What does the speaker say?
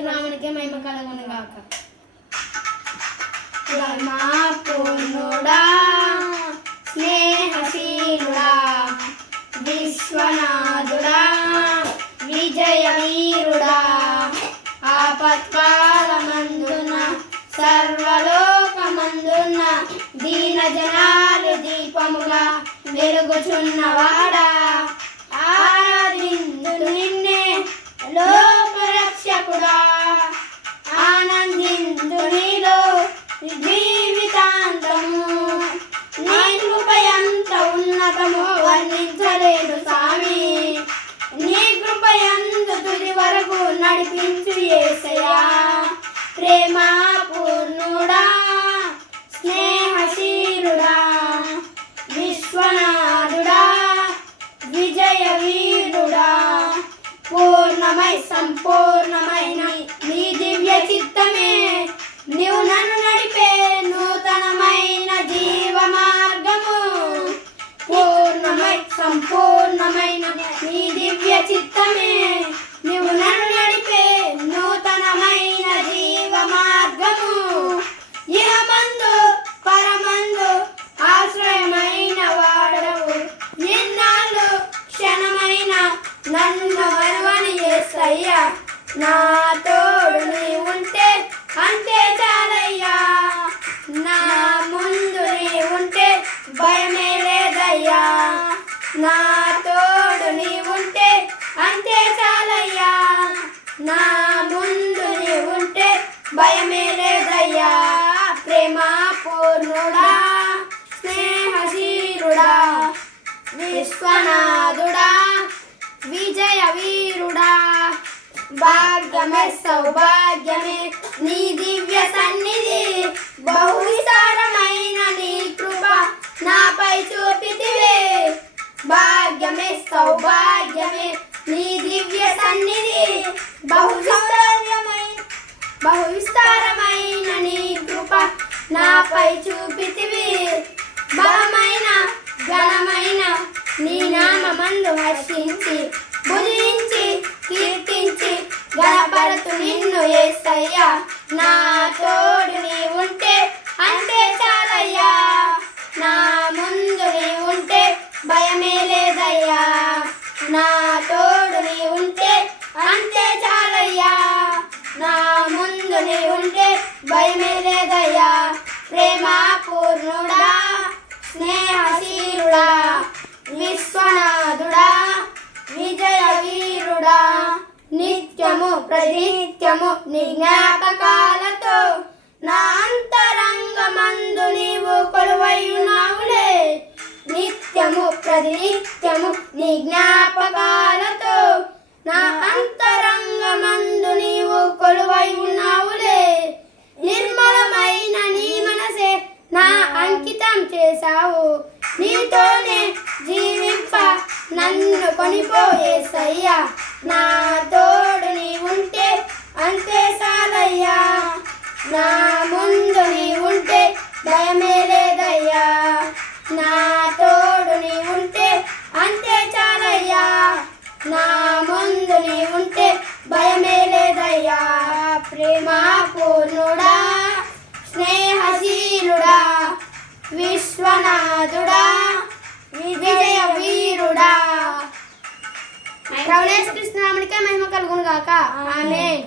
నామనికే మహిమ కలుగును గాక. పూర్ణుడా స్నేహశీలుడా విశ్వనాథుడా విజయ వీరుడా ఆపత్కాలమందున సర్వలోకమందున దీన జనాలు దీపముగా వెలుగుచున్నవాడా ఆరాధింతును నిన్నే లోకరక్షకుడా ఆనందింతు నీలో జీవితాంతము నీ కృప ఎంత ఉన్నతమో వర్ణించలేను స్వామి నీ కృప ఎంత తుది వరకు నడిపించు యేసయ్యా ప్రేమ పూర్ణుడా స్నేహశీలుడా విశ్వనాథుడా విజయ వీరుడా పూర్ణమై సంపూర్ణమైన నీ దివ్య చిత్తమే నీవు నన్ను నడిపే నూతనమైన జీవ మార్గము పూర్ణమై సంపూర్ణమైన నీ దివ్య చిత్తమే నీవు నన్ను నడిపే నూతనమైన జీవ మార్గము ఇహమందు పరమందు ఆశ్రయమైన వాడవు నిన్నాళ్ళు క్షణమైన నన్ను మరువని యేసయ్యా నా తోడు నీ ఉంటే అంతే చాలయ్యా నా ముందు నీ ఉంటే భయమే లేదయ్యా నా తోడు నీ ఉంటే అంతే చాలయ్యా నా ముందు నీ ఉంటే భయమే లేదయ్యా ప్రేమ పూర్ణుడా స్నేహశీలుడా విశ్వనాథుడా విజయ వీరుడా భాగ్యమే సౌభాగ్యమే నీ దివ్య సన్నిధి బహు విస్తారమైన నీ కృప నాపై చూపితివే భాగ్యమే సౌభాగ్యమే నీ దివ్య సన్నిధి బహు విస్తారమైన నీ కృప నాపై చూపితివి బలమైన ఘనమైన నీ నామమందు హర్షించి భుజించి కీర్తించి గణపరతు నిన్ను యేసయ్యా నా తోడు నీ ఉంటే అంతే చాలయ్యా నా ముందు నీ ఉంటే భయమే లేదయ్యా నా తోడు నీ ఉంటే అంతే చాలయ్యా నా ముందు నీ ఉంటే భయమే లేదయ్యా ప్రేమ పూర్ణుడా స్నేహశీలుడా విశ్వనాథుడా విజయ వీరుడా నిత్యము ప్రతినిత్యము నీ జ్ఞాపకాలతో నా అంతరంగమందు నీవు కొలువై ఉన్నావులే నిత్యము ప్రతినిత్యము నీ జ్ఞాపకాలతో నా అంతరంగమందు నీవు కొలువై ఉన్నావులే నిర్మలమైన నీ మనసే నా అంకితం చేశావు నీతోనే జీవింప నన్ను కొనిపోయేసయ్యా నా తోడు నీ ఉంటే అంతే చాలయ్యా నా ముందు నీ ఉంటే భయమే లేదయ్యా నా తోడు నీ ఉంటే అంతే చాలయ్యా నా ముందు నీ ఉంటే భయమే లేదయ్యా ప్రేమ పూర్ణుడా స్నేహశీలుడా విశ్వనాథుడా విజయ వీరుడా కృష్ణామునికే మహిమ కలుగును గాక ఆమేన్.